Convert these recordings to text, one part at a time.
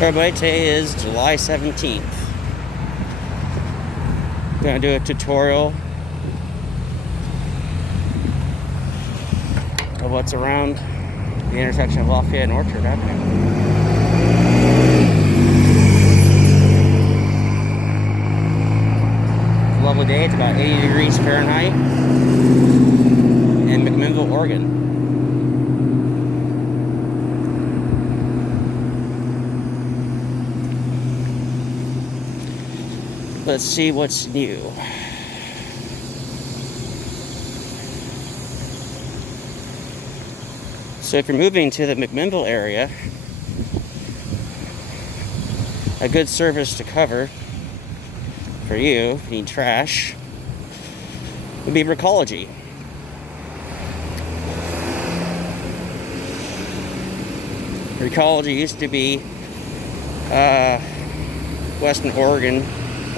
Everybody, today is July 17th. Gonna do a tutorial of what's around the intersection of Lafayette and Orchard Avenue. It's a lovely day. It's about 80 degrees Fahrenheit in McMinnville, Oregon. Let's see what's new. So if you're moving to the McMinnville area, a good service to cover for you, if you need trash, would be Recology. Recology used to be Western Oregon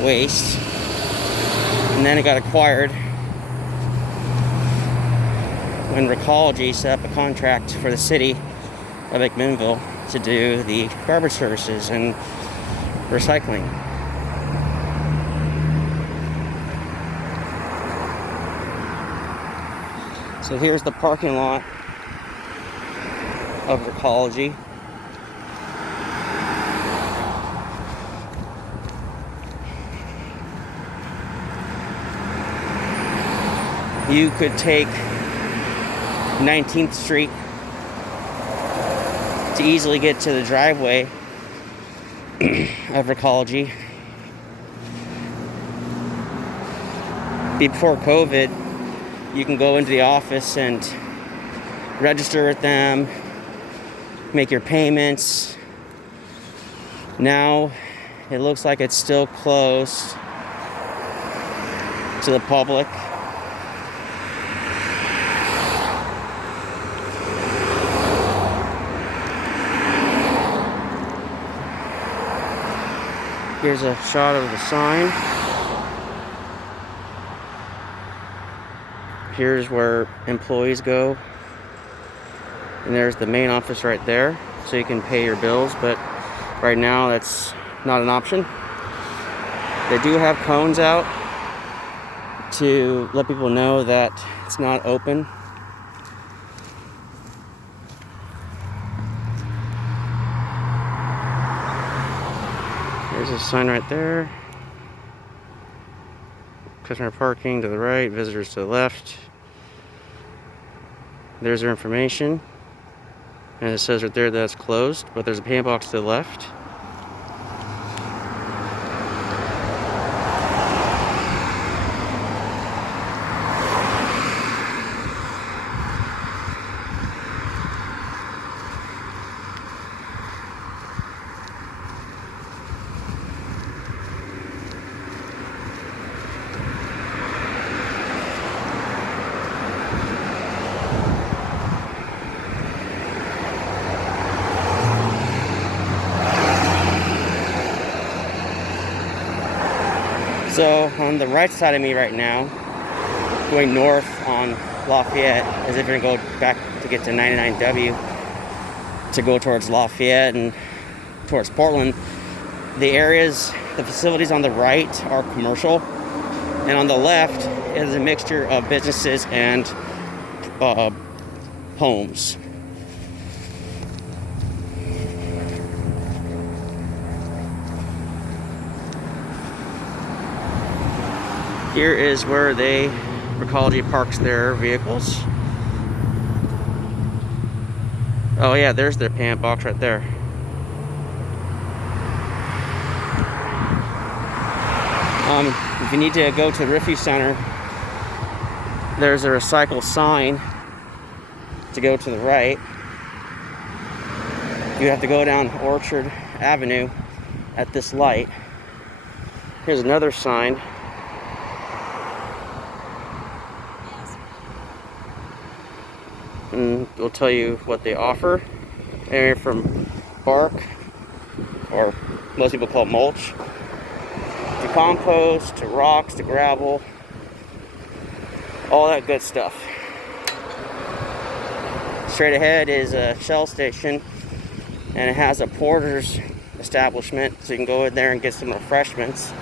Waste, and then it got acquired when Recology set up a contract for the city of McMinnville to do the garbage services and recycling. So here's the parking lot of Recology. You could take 19th Street to easily get to the driveway of Recology. Before COVID, you can go into the office and register with them, make your payments. Now, it looks like it's still closed to the public. Here's a shot of the sign. Here's where employees go. And there's the main office right there, so you can pay your bills, but right now that's not an option. They do have cones out to let people know that it's not open. There's a sign right there. Customer parking to the right, visitors to the left. There's their information. And it says right there that it's closed, but there's a payment box to the left. So on the right side of me right now, going north on Lafayette, as if you're going to go back to get to 99W to go towards Lafayette and towards Portland, the facilities on the right are commercial, and on the left is a mixture of businesses and homes. Here is where Recology parks their vehicles. Oh yeah, there's their payment box right there. If you need to go to the refuse center, there's a recycle sign to go to the right. You have to go down Orchard Avenue at this light. Here's another sign. And it'll tell you what they offer. Anywhere from bark, or most people call it mulch, to compost, to rocks, to gravel, all that good stuff. Straight ahead is a Shell station, and it has a Porter's establishment, so you can go in there and get some refreshments.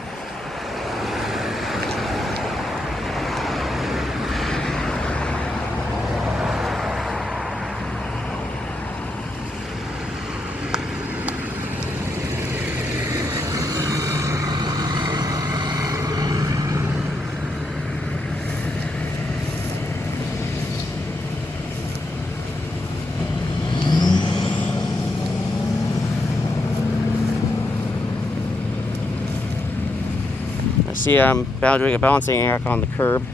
See, I'm doing a balancing act on the curb.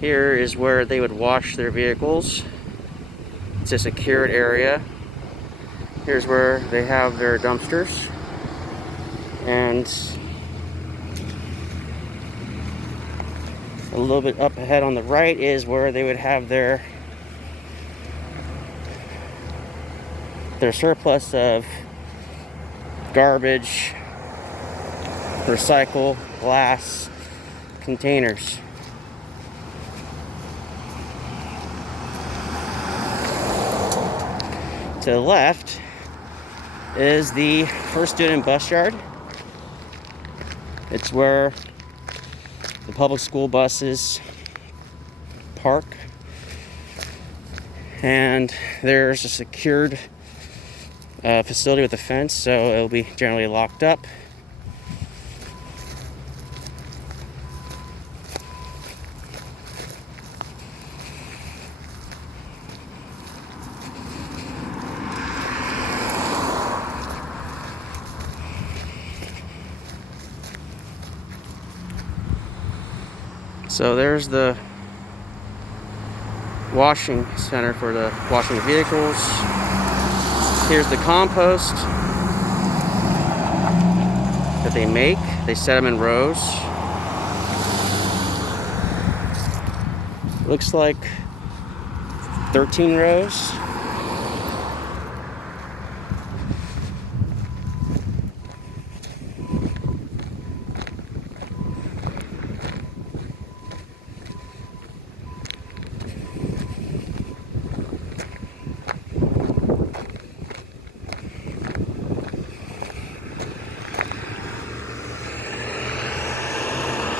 Here is where they would wash their vehicles. It's a secured area. Here's where they have their dumpsters. And a little bit up ahead on the right is where they would have their surplus of garbage, recycle, glass containers. To the left is the first student bus yard. It's where the public school buses park, and there's a secured facility with a fence, so it'll be generally locked up. So there's the washing center for the washing vehicles. Here's the compost that they make. They set them in rows. Looks like 13 rows.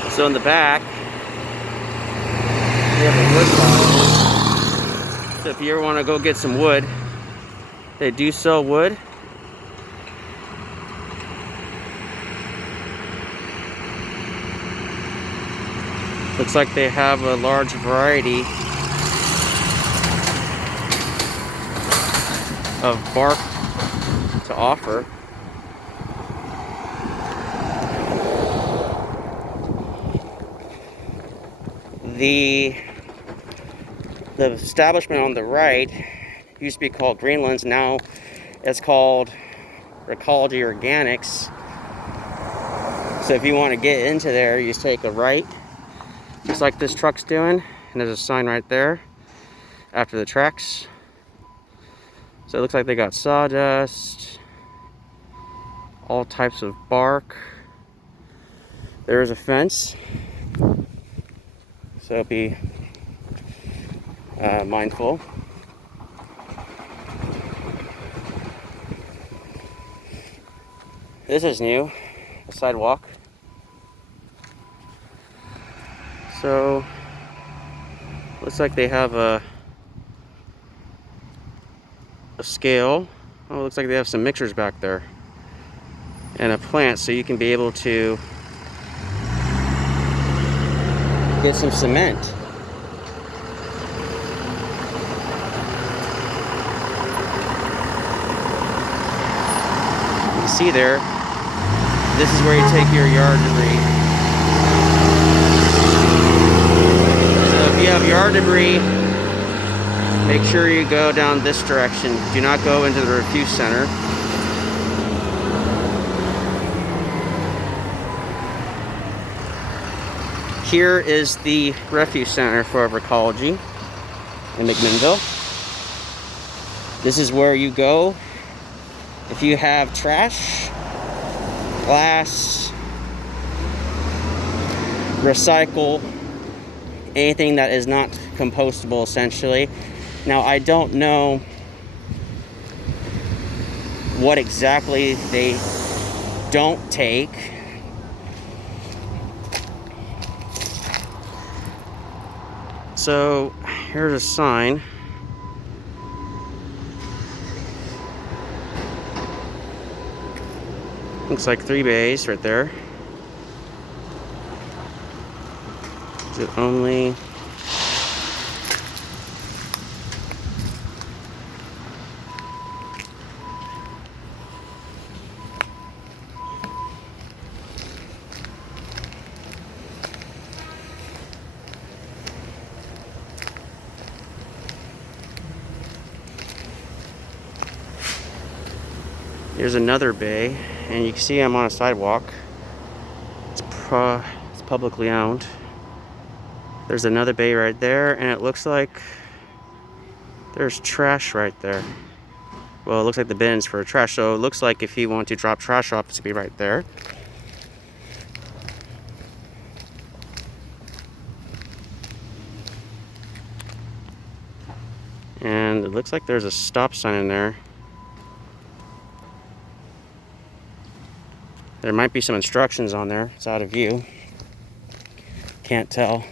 So in the back, we have a wood pile. So if you ever want to go get some wood, they do sell wood. Looks like they have a large variety of bark to offer. The establishment on the right used to be called Greenlands. Now it's called Recology Organics. So if you want to get into there, you just take a right, just like this truck's doing, and there's a sign right there after the tracks. So it looks like they got sawdust, all types of bark. There's a fence. So be mindful. This is new, a sidewalk. So looks like they have a scale. Oh, it looks like they have some mixers back there and a plant, so you can be able to get some cement. You see there, this is where you take your yard debris. So if you have yard debris, make sure you go down this direction. Do not go into the refuse center. Here is the refuse center for Recology in McMinnville. This is where you go if you have trash, glass, recycle, anything that is not compostable, essentially. Now, I don't know what exactly they don't take. So here's a sign. Looks like 3 bays right there. Is it only... Here's another bay, and you can see I'm on a sidewalk. It's publicly owned. There's another bay right there, and it looks like there's trash right there. Well, it looks like the bins for trash, so it looks like if you want to drop trash off, it's to be right there. And it looks like there's a stop sign in there. There might be some instructions on there. It's out of view. Can't tell.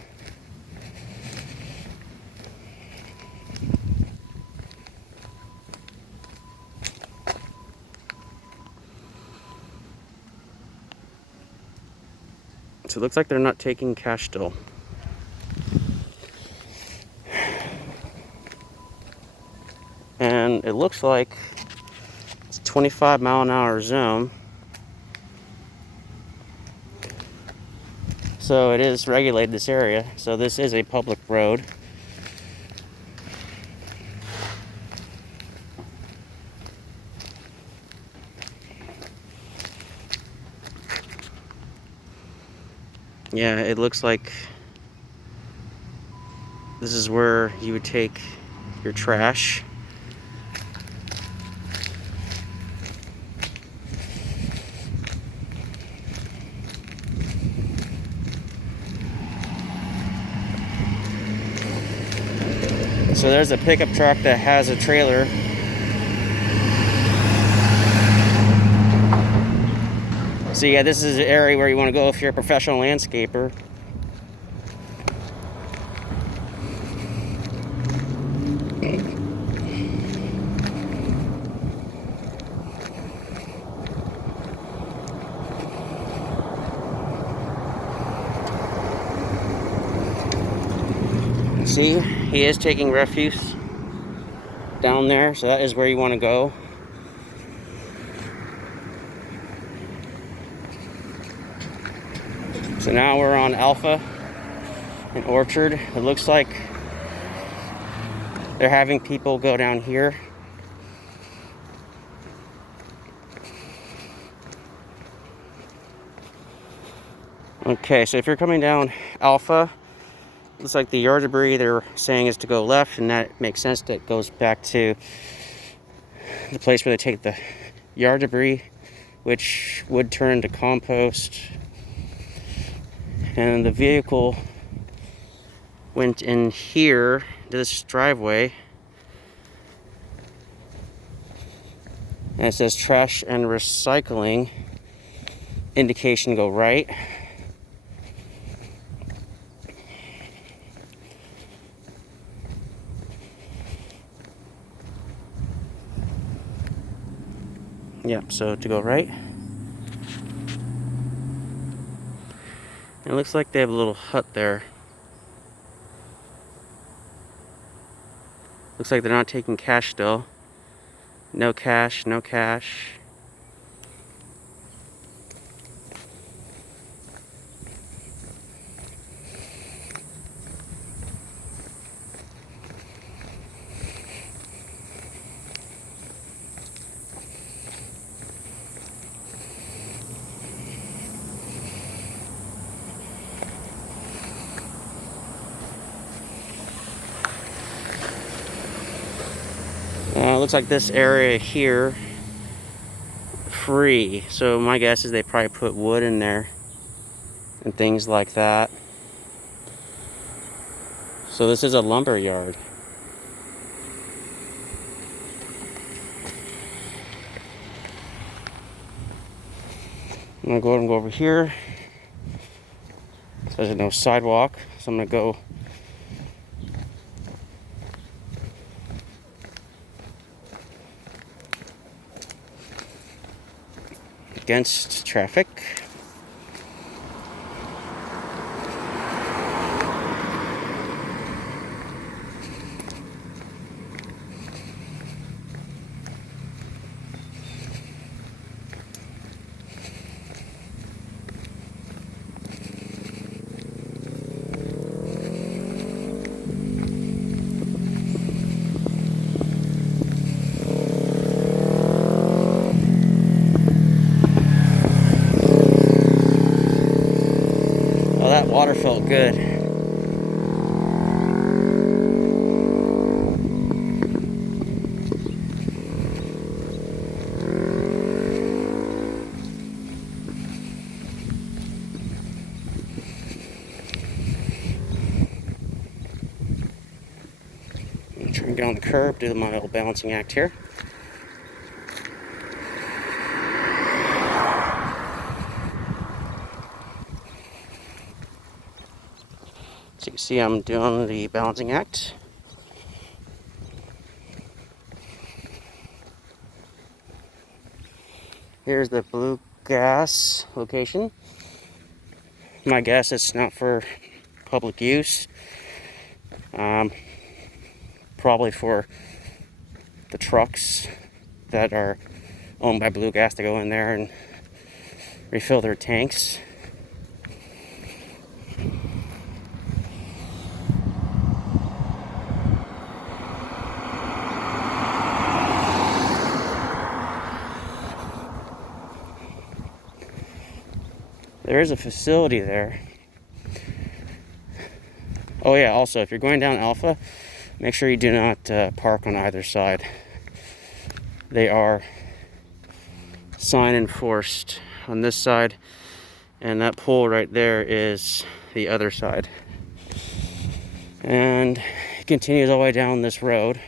So it looks like they're not taking cash still. And it looks like it's a 25-mile-an-hour zone. So it is regulated, this area. So this is a public road. Yeah, it looks like this is where you would take your trash. So there's a pickup truck that has a trailer. So yeah, this is an area where you want to go if you're a professional landscaper. See, he is taking refuse down there, so that is where you want to go. So now we're on Alpha and Orchard. It looks like they're having people go down here. Okay, so if you're coming down Alpha, looks like the yard debris they're saying is to go left, and that makes sense. That goes back to the place where they take the yard debris, which would turn to compost. And the vehicle went in here to this driveway, and it says trash and recycling, indication go right. Yep, so to go right. It looks like they have a little hut there. Looks like they're not taking cash still. No cash, no cash. Looks like this area here free, so my guess is they probably put wood in there and things like that. So this is a lumber yard. I'm gonna go ahead and go over here. So there's no sidewalk, so I'm gonna go against traffic. Oh, that water felt good. I'm trying to get on the curb, do my little balancing act here. So you can see I'm doing the balancing act. Here's the blue gas location. My guess it's not for public use. Probably for the trucks that are owned by Blue Gas to go in there and refill their tanks. There is a facility there. Oh yeah, also if you're going down Alpha, make sure you do not park on either side. They are sign enforced on this side, and that pole right there is the other side. And it continues all the way down this road.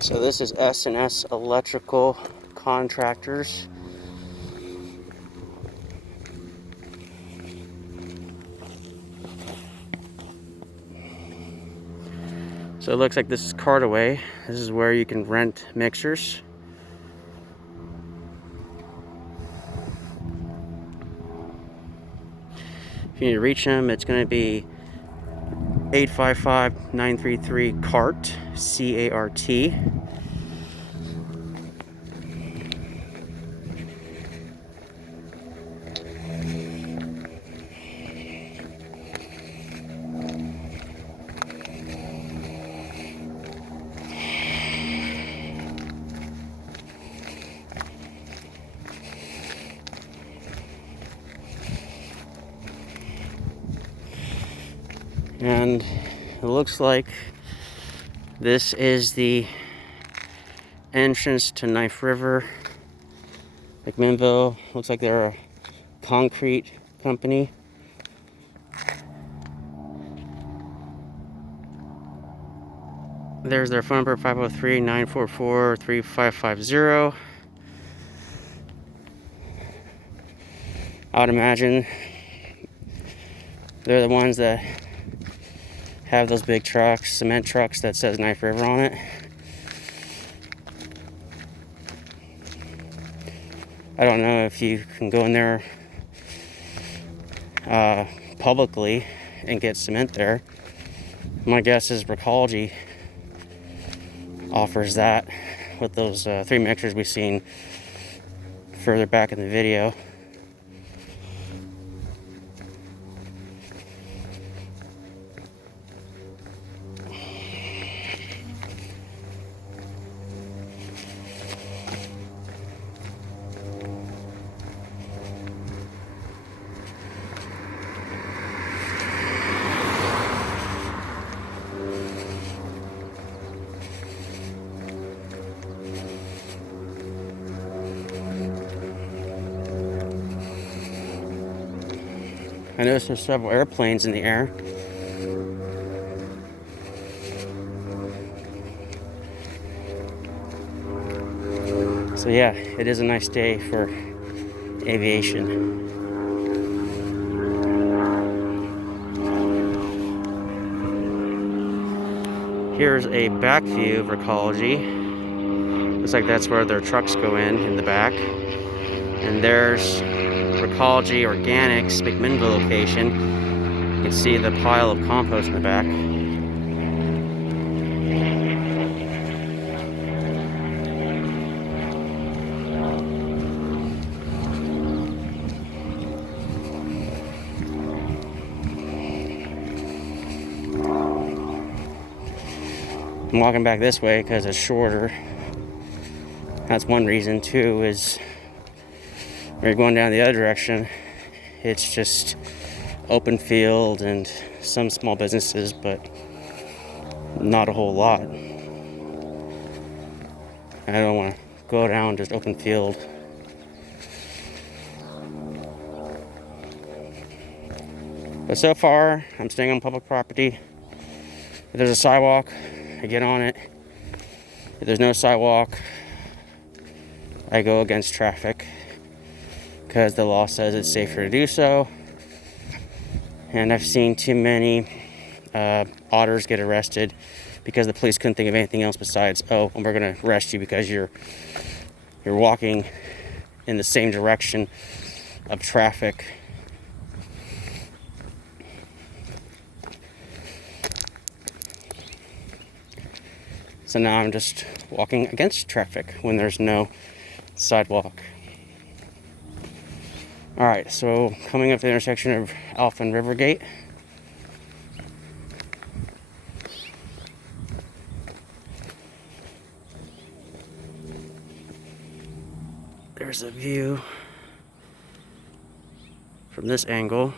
So this is S&S Electrical Contractors. So it looks like this is Cartaway. This is where you can rent mixers. If you need to reach them, it's going to be 855-933-CART, C-A-R-T. And it looks like this is the entrance to Knife River, McMinnville. Looks like they're a concrete company. There's their phone number, 503-944-3550. I would imagine they're the ones that have those big trucks, cement trucks that says Knife River on it. I don't know if you can go in there publicly and get cement there. My guess is Recology offers that with those 3 mixers we've seen further back in the video. I noticed there's several airplanes in the air. So yeah, it is a nice day for aviation. Here's a back view of Recology. Looks like that's where their trucks go in the back. And there's Recology Organics, McMinnville location. You can see the pile of compost in the back. I'm walking back this way because it's shorter. That's one reason. Two is when you're going down the other direction, it's just open field and some small businesses, but not a whole lot. I don't want to go down just open field. But so far, I'm staying on public property. If there's a sidewalk, I get on it. If there's no sidewalk, I go against traffic because the law says it's safer to do so. And I've seen too many otters get arrested because the police couldn't think of anything else besides, oh, and we're going to arrest you because you're walking in the same direction of traffic. So now I'm just walking against traffic when there's no sidewalk. All right, so coming up to the intersection of Alpha and Rivergate. There's a view from this angle.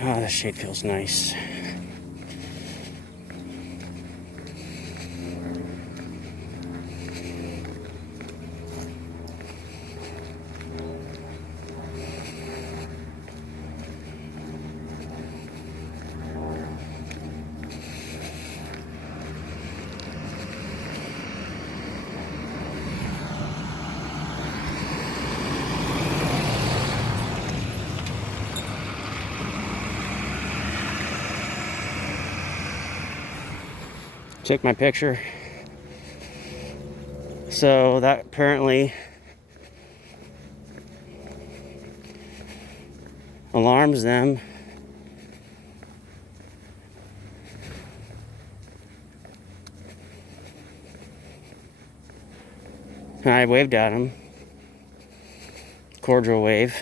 Oh, this shade feels nice. Took my picture. So that apparently alarms them. And I waved at him. Cordial wave.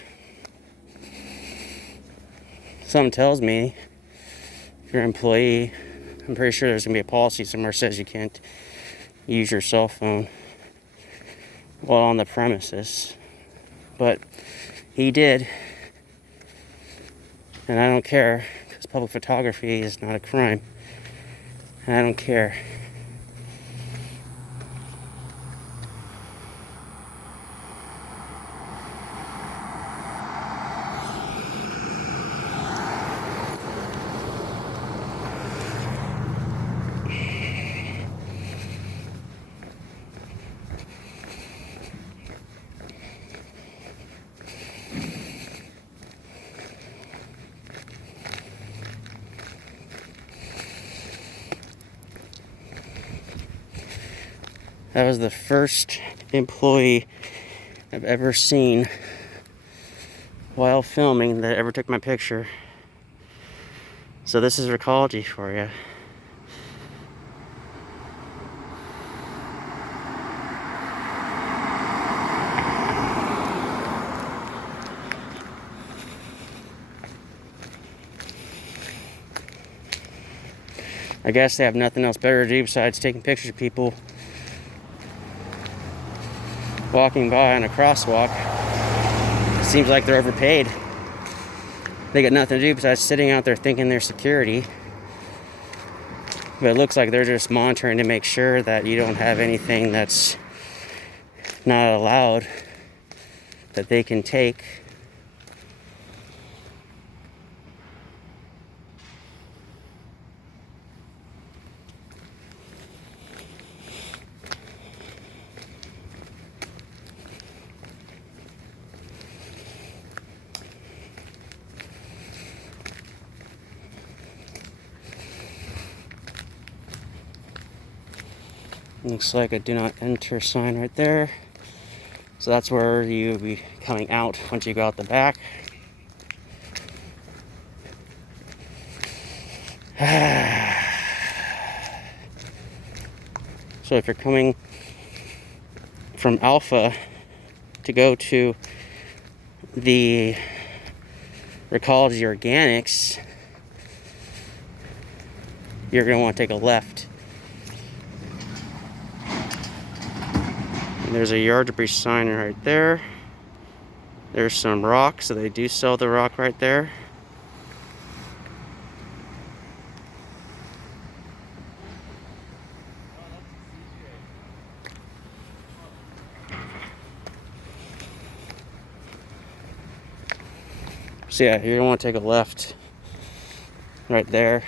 Something tells me if you're an employee I'm pretty sure there's going to be a policy somewhere that says you can't use your cell phone while on the premises. But he did. And I don't care, because public photography is not a crime. And I don't care. That was the first employee I've ever seen while filming that ever took my picture. So this is Recology for you. I guess they have nothing else better to do besides taking pictures of people walking by on a crosswalk. Seems like they're overpaid. They got nothing to do besides sitting out there thinking they're security. But it looks like they're just monitoring to make sure that you don't have anything that's not allowed that they can take. Looks like a do not enter sign right there. So that's where you'll be coming out once you go out the back. So if you're coming from Alpha to go to the Recology Organics, you're going to want to take a left. And there's a yard debris sign right there. There's some rock, so they do sell the rock right there. So yeah, you're gonna want to take a left right there.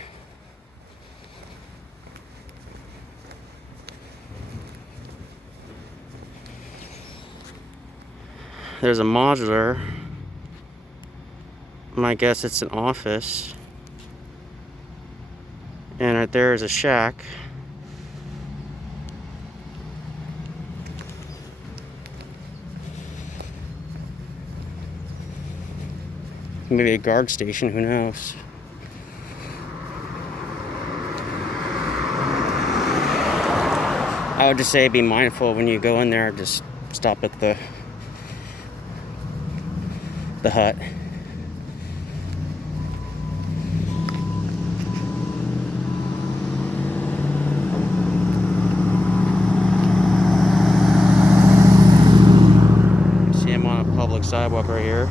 There's a modular. My guess it's an office. And right there is a shack. Maybe a guard station, who knows? I would just say be mindful when you go in there, just stop at the hut. See him on a public sidewalk right here.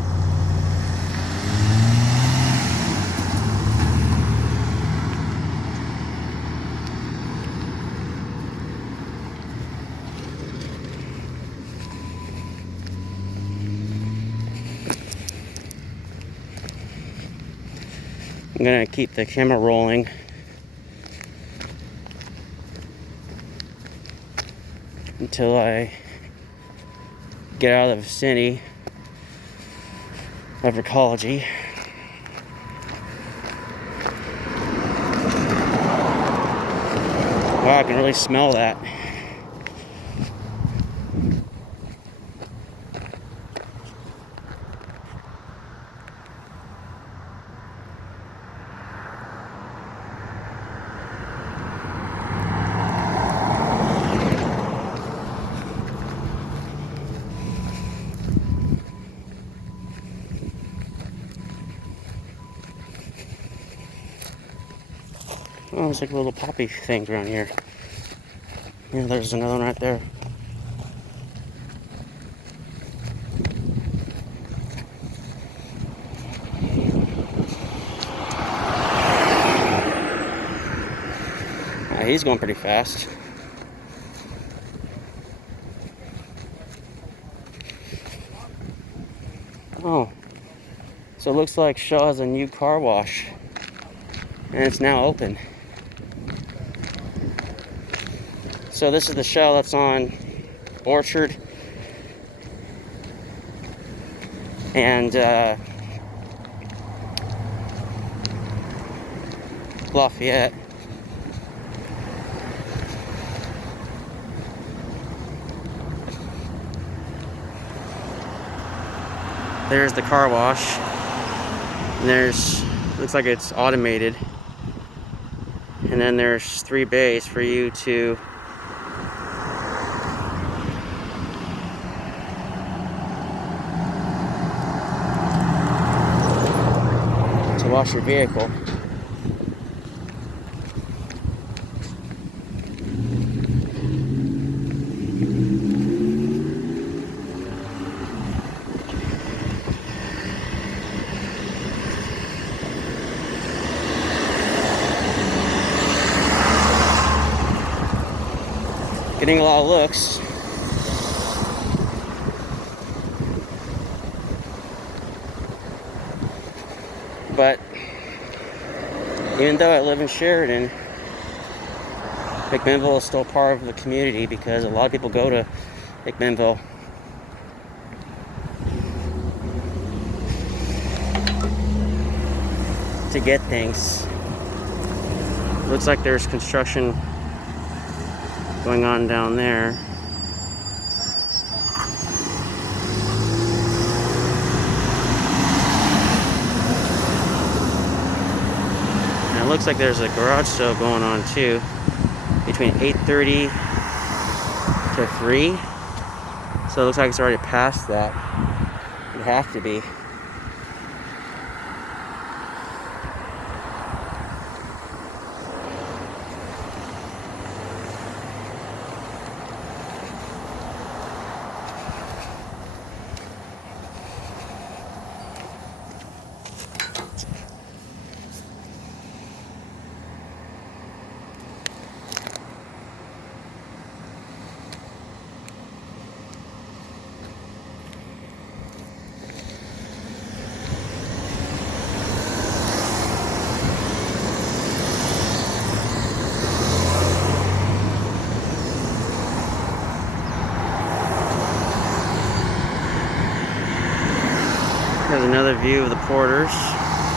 I'm gonna keep the camera rolling until I get out of the vicinity of Recology. Wow, I can really smell that. Oh, it's like little poppy things around here. Yeah, there's another one right there. He's going pretty fast. Oh, so it looks like Shaw has a new car wash, and it's now open. So this is the Shell that's on Orchard and Lafayette. There's the car wash. And there's, looks like it's automated. And then there's 3 bays for you to wash your vehicle. Getting a lot of looks. But even though I live in Sheridan, McMinnville is still part of the community because a lot of people go to McMinnville. To get things. Looks like there's construction going on down there. And it looks like there's a garage sale going on too, between 8:30 to 3. So it looks like it's already past that. It'd have to be. Here's another view of the Porters.